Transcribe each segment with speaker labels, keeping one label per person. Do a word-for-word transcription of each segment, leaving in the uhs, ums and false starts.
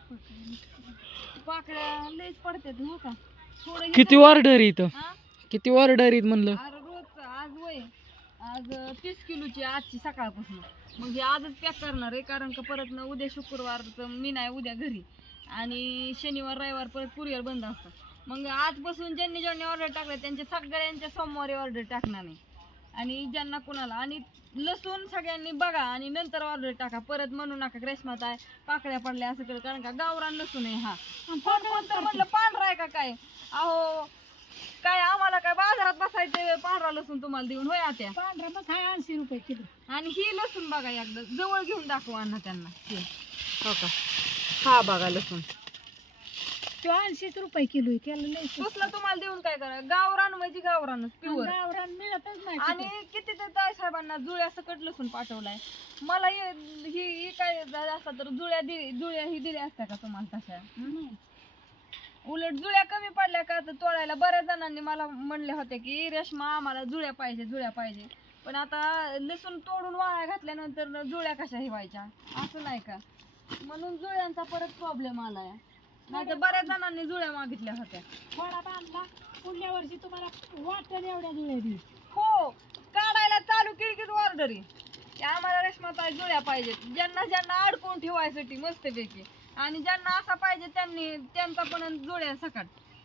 Speaker 1: पाकळ्या लयच पडतात हो का. थोडं
Speaker 2: किती ऑर्डर इथं किती ऑर्डर आहेत म्हणलं.
Speaker 1: रोज आज वय आज तीस किलोची आजची सकाळपासून. मग हे आजच पॅक करणार आहे कारण का परत ना उद्या शुक्रवार मी नाही उद्या घरी आणि शनिवार रविवार परत कुरिअर बंद असतं. मग आजपासून ज्यांनी ज्यांनी ऑर्डर टाकलं त्यांच्या सगळ्यांच्या सोमवारी ऑर्डर टाकणार नाही आणि ज्यांना कोणाला. आणि लसूण सगळ्यांनी बघा आणि नंतर ऑर्डर टाका. परत म्हणू नका ग्रेशमात आहे पाकळ्या पडल्या असं कर कारण का गावरान लसूण आहे. हा कोण कोण तर म्हटलं पांढरा आहे का काय. अहो काय आम्हाला काय बाजारात बसायचं पांढरा लसूण तुम्हाला देऊन होय आत्या.
Speaker 3: पांढरा मग आहे ऐंशी रुपये किलो.
Speaker 1: आणि ही लसूण बघा एकदा जवळ घेऊन दाखवा अण्णा त्यांना. हो का हा बघा लसूण
Speaker 3: तो ऐंशीच रुपये किलो आहे. त्याला लय स्वस्त.
Speaker 1: कसला तुम्हाला देऊन काय करा. गावरान म्हणजे गावरानच प्युअर.
Speaker 3: गावरान मिळतच नाही
Speaker 1: आणि किती तर ताई साहेबांना जुळ्या सकट लसूण पाठवलाय मला. हे- ही ही काय झालं असता तर जुळ्या दिली जुळ्या ही दिल्या असत्या का तुम्हाला तशा.
Speaker 3: नाही.
Speaker 1: उलट जुळ्या कमी पडल्या का तर तोडायला बऱ्याच जणांनी मला म्हणले होते की रेशमा आम्हाला जुळ्या पाहिजे जुळ्या पाहिजे. पण आता लसूण तोडून वाळ्या घातल्यानंतर जुळ्या कशा हिवायच्या असं नाही का. म्हणून जुळ्यांचा परत प्रॉब्लेम आलाय. नाही तर बऱ्याच जणांनी जुळ्या मागितल्या होत्या.
Speaker 3: थोडा बांधला पुढल्या वर्षी तुम्हाला वाटेल एवढ्या जुळ्या दिली.
Speaker 1: हो काढायला चालू केली की ऑर्डरी आम्हाला रेशमाताई जुळ्या पाहिजेत. ज्यांना ज्यांना अडकून ठेवायसाठी मस्तपैकी आणि ज्यांना असा पाहिजे त्यांनी त्यांचा पण जुळ्या सकाळ.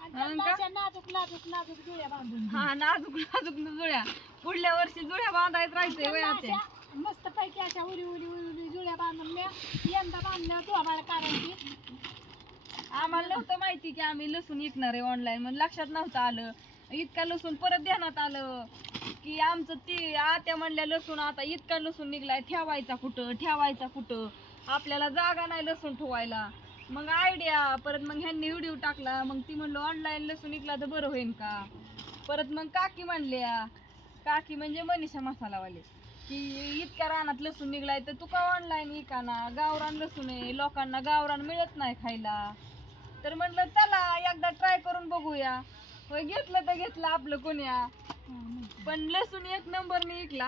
Speaker 3: नाजूक नाजूक नाजूक जुळ्या बांधून
Speaker 1: हा नाजूक नाजूक जुळ्या पुढल्या वर्षी जुळ्या बांधायच राहायचंय वयाच्या
Speaker 3: मस्त पैकी अशा उरी उरी उरी उरी जुळ्या बांधल्या. यंदा बांधल्या धुवायला काढायची.
Speaker 1: आम्हाला नव्हतं माहिती की आम्ही लसूण विकणार आहे ऑनलाईन म्हणून लक्षात नव्हतं आलं. इतका लसूण परत ध्यानात आलं की आमचं ती आत्या म्हणल्या लसूण आता इतका लसूण निघलाय ठेवायचा कुठं ठेवायचा कुठं आपल्याला जागा नाही लसूण ठेवायला. मग आयडिया परत मग ह्यांनी व्हिडिओ टाकला. मग ती म्हणलो ऑनलाईन लसूण निघला तर बरं होईन का. परत मग काकी म्हणल्या काकी म्हणजे मनीषा मसालावाले की इतक्या रानात लसूण निघलाय तर तू का ऑनलाईन विका ना गावरान लसूण आहे लोकांना गावरान मिळत नाही खायला. तर म्हटलं चला एकदा ट्राय करून बघूया. होय घेतलं तर घेतलं आपलं कोण्या. पण लसूण एक नंबरने विकला.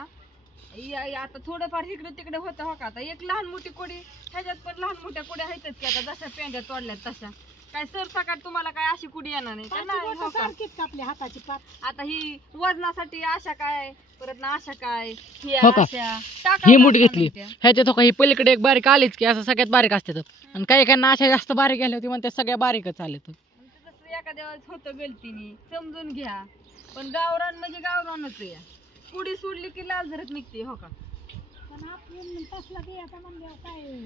Speaker 1: आता थोडंफार इकडे तिकडे होतं हो का. आता एक लहान मोठी कोडी ह्याच्यात पण लहान मोठ्या कोड्या आहेतच की आता जशा पेंड्या तोडल्यात तशा. काय सरसकट तुम्हाला काय अशी कुडी येणार नाही. तर नाही हो का.
Speaker 3: आपल्या हाताची पात.
Speaker 1: आता ही वजनासाठी आशा काय परत ना आशा काय ही
Speaker 2: हो का?
Speaker 1: आशा
Speaker 2: ही
Speaker 1: टाकावं
Speaker 2: मुठ
Speaker 1: लागणार
Speaker 2: घेतली
Speaker 1: नाही त्या.
Speaker 2: ह्याच्यात हो का ही पलीकडे एक बारीक आलीच की असं सगळ्यात बारीक असतात. आणि काही काही अशा जास्त बारीक आल्या होती म्हणते सगळ्या बारीकच आले.
Speaker 1: मग ते तसं एखाद्या वेळेस होतं गलतीने समजून घ्या. पण गावरान म्हणजे गावरानच आहे. कुडी सोडली की लाल झरत निघते हो का.
Speaker 3: पण आपण तसला द्यायचा म्हणल्यावर काय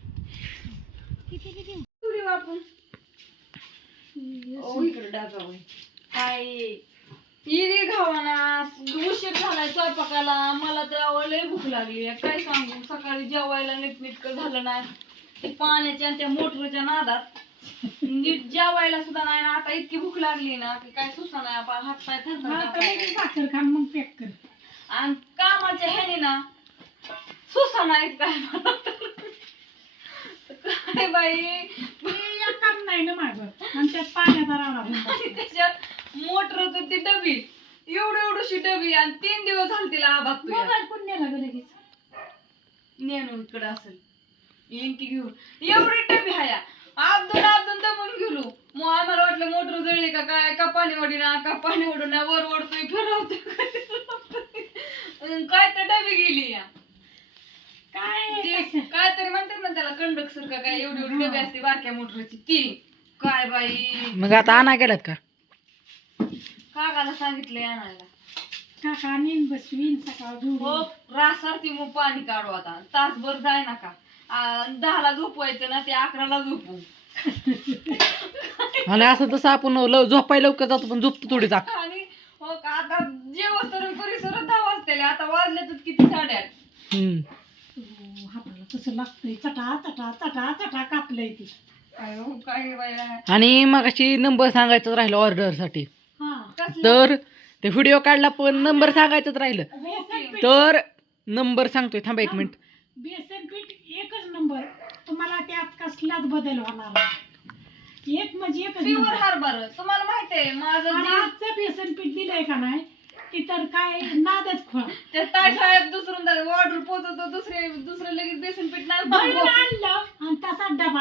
Speaker 3: किती किती
Speaker 1: कुडी वापरून ओ इकडे डागा होय. काय इडी घावाना उशीर झालाय स्वयंपाकाला. मला तर अहो लय भूक लागली आहे. काय सांगू सकाळी जेवायला नीटनीटकं झालं नाही. ते पाण्याच्या आणि त्या मोटरच्या नादात नीट जेवायला सुद्धा नाही ना. आता इतकी भूक लागली ना की काय सुसा नाही. आपण हात पाय थरथर
Speaker 3: भाकर खाण मग पॅक कर.
Speaker 1: आणि कामाच्या ह्याने ना सुसा नाही काय काय बाई
Speaker 3: काम नाही ना माझं. आणि त्यात पाण्याचा राडा
Speaker 1: आणि त्याच्यात मोटरच ती डबी एवढं एवढीशी डबी आणि तीन दिवस झाले तिला बघतोय.
Speaker 3: मोबाईल कोण नेला ग लगेच.
Speaker 1: नेणू इकडं असेल येईन की घेऊन एवढी डबी हाया. आबदून आबदून दमून गेलो. मग आम्हाला वाटलं मोटर जळली का काय का पाणी ओढीना का पाणी ओढूना वर ओढतोय फिरवतोय काय तर डबी गेली या
Speaker 3: काय
Speaker 1: काय तरी म्हणतात ना त्याला कंडक्टर का काय एवढी एवढी डबी असते बारक्या मोटरची ती. काय बाई
Speaker 2: मग आता आणा गेलात का.
Speaker 1: काकाला सांगितलंय आणायला.
Speaker 3: काका नेन बसवीन सकाळ
Speaker 1: हो रासारती मग पाणी काढू आता तासभर जाय नका. दहाला झोपवायचं ना ते अकराला झोपू.
Speaker 2: आणि असं तसं आपण लव झोपायला लवकर जातो पण झोपतो थोडी जा.
Speaker 1: आणि हो का आता जेवण तर परिसर दहा वाजते आता वाजल्यातच किती साडेआठ.
Speaker 3: हाताला कसं लागतंय चटा चटा चटा चटा कापलंय ती.
Speaker 1: काय हो काय बाया.
Speaker 2: आणि मग अशी नंबर सांगायचं राहिलं ऑर्डर साठी.
Speaker 1: कसलं?
Speaker 2: तर ते व्हिडिओ काढला पण नंबर सांगायचंच राहिलं. तर नंबर सांगतोय थांबा एक मिनिट.
Speaker 3: बेसन पीठ एकच नंबर. तुम्हाला त्यात कसलाच बदल होणार नाही. एक म्हणजे एकच
Speaker 1: प्युअर
Speaker 3: नंबर.
Speaker 1: हार्बर तुम्हाला माहितीये माझं
Speaker 3: आणि
Speaker 1: जे-
Speaker 3: आजचं बेसन पीठ दिलंय का नाही ती तर काय नादच खोळ.
Speaker 1: ते ताई साहेब दुसरून ऑर्डर पोचवतो दुसरे दुसरं लगेच बेसन पीठ नाही
Speaker 3: दळून
Speaker 1: बनवत.
Speaker 3: आणलं आणि तसा डबा आहे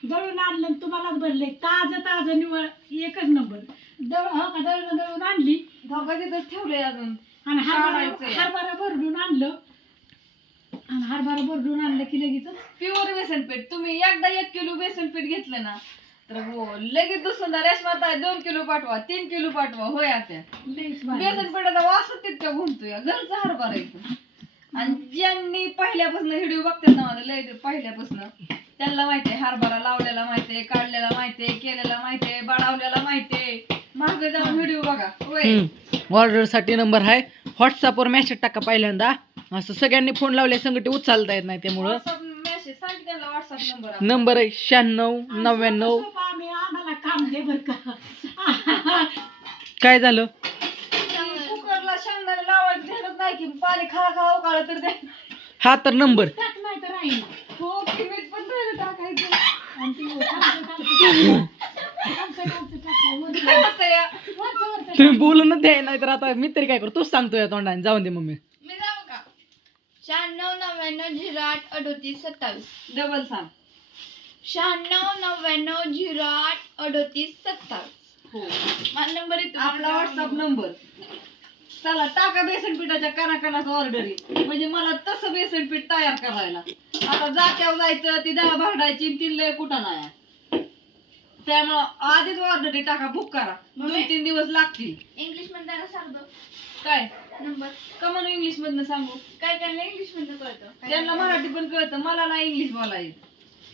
Speaker 3: दळून आणलं आणि तुम्हालाच भरले ताजं ताजं निवळ एकच नंबर दळ हो का दळून दळून आणली
Speaker 1: धोका तिथंच ठेवलंय अजून
Speaker 3: आणि हरभरा
Speaker 1: काढायचंय.
Speaker 3: हरभरा भरडून आणलं आणि हरभरा भरडून आणलं की लगेच
Speaker 1: प्युअर बेसन पीठ तुम्ही एकदा एक किलो बेसन पीठ घेतलं ना तर हो लगेच दुसऱ्यांदा रेशमाता दोन किलो पाठवा तीन किलो पाठवा होय आता
Speaker 3: लईच भारी.
Speaker 1: बेसन पिठाचा वासच तितका घुमतोय घरचा हरभरा येतो. आणि ज्यांनी पहिल्यापासून व्हिडिओ बघतात ना माझा लय पहिल्यापासून त्यांना माहितीये हरभरा लावलेला माहितीये काढलेला माहितीये केलेला माहितीये बडावलेला माहितीये मागे जाऊन व्हिडिओ बघा होय.
Speaker 2: ऑर्डर साठी नंबर आहे. व्हॉट्सअपवर मेसेज टाका पहिल्यांदा. असं सगळ्यांनी फोन लावले संगती उचलता येत नाही त्यामुळं
Speaker 1: व्हॉट्सअप मेसेज सांग त्यांना व्हॉट्सअप नंबर
Speaker 2: नंबर आहे शहाण्णव नव्याण्णव.
Speaker 3: सोपं आम्ही आम्हाला काम दे बर का
Speaker 2: काय झालं?
Speaker 1: कुकरला शेंगदाणे लावायचं ध्यानच नाही की पाणी खळा खळा उकाळलं तर ते
Speaker 2: हा तर नंबर.
Speaker 3: टाक नाही तर राहील
Speaker 1: हो की मीठ पण राहिलं टाकायचं
Speaker 3: आणि ती खालचं खालचं खालचं खालचं टाकलं वरचं
Speaker 1: काय होतं या?
Speaker 3: वरचं वरचं
Speaker 2: तुम्ही बोलूनच द्याय नाही तर आता मी तरी काय करू तूच सांगतो या तोंडाने जाऊन दे मम्मी.
Speaker 4: मी जाऊ का शहाण्णव नव्याण्णव झिरो आठ अडोतीस सत्तावीस
Speaker 1: डबल सांग.
Speaker 4: शहाण्णव नव्याण्णव झिरो आठ अडोतीस सत्तावीस
Speaker 1: हो
Speaker 4: माझा नंबर आहे
Speaker 1: आपला व्हॉट्सअप नंबर. चला टाका बेसन पिठाच्या कणाकणाचं ऑर्डर म्हणजे मला तसं बेसन पीठ तयार करायला आता जात्यावर जायचं ती दहा भांडायची ती लय कुठं नाही त्यामुळं आधीच ऑर्डर टाका बुक करा दोन तीन दिवस लागतील.
Speaker 4: इंग्लिश मध्ये सांगतो
Speaker 1: काय
Speaker 4: नंबर
Speaker 1: का म्हणून इंग्लिश मधनं सांगू
Speaker 4: काय काय इंग्लिश मध्ये कळतं
Speaker 1: त्यांना मराठी पण कळतं मला नाही इंग्लिश बोलायचं.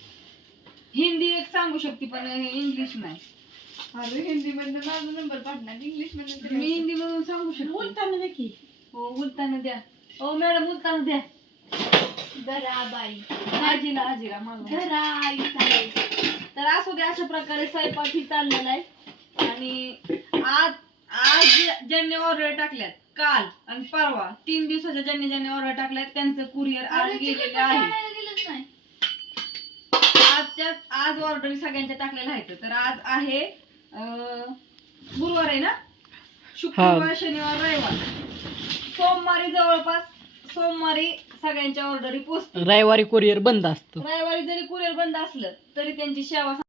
Speaker 1: हिंदी एक सांगू शकते पण इंग्लिश नाही.
Speaker 4: अरे हिंदी मधनं माझा नंबर पाठणार इंग्लिश मध्ये
Speaker 1: मी हिंदी मधून सांगू शकते.
Speaker 3: बोलताना दे की
Speaker 1: हो उलताना द्या. हो मॅडम उलताना द्या.
Speaker 4: घराबाई
Speaker 1: आजीला आजीला मला
Speaker 4: घराई चालेल
Speaker 1: तर असू दे अशा प्रकारे स्वयंपाक ही चाललेला आहे. आणि आज आज ज्यांनी ऑर्डर टाकल्यात काल आणि परवा तीन दिवसाच्या ज्यांनी ज्यांनी ऑर्डर टाकल्यात त्यांचं कुरिअर आज गेलेलं आहे.
Speaker 4: गेलंच नाही
Speaker 1: आजच्या आज ऑर्डर सगळ्यांच्या टाकलेल्या आहेत. तर आज आहे अं, गुरुवार आहे ना शुक्रवार शनिवार रविवार सोमवारी जवळपास सोमवारी सगळ्यांच्या ऑर्डरी पोचतील.
Speaker 2: रविवारी कुरिअर बंद असतं.
Speaker 1: रविवारी जरी कुरिअर बंद असलं तरी त्यांची सेवा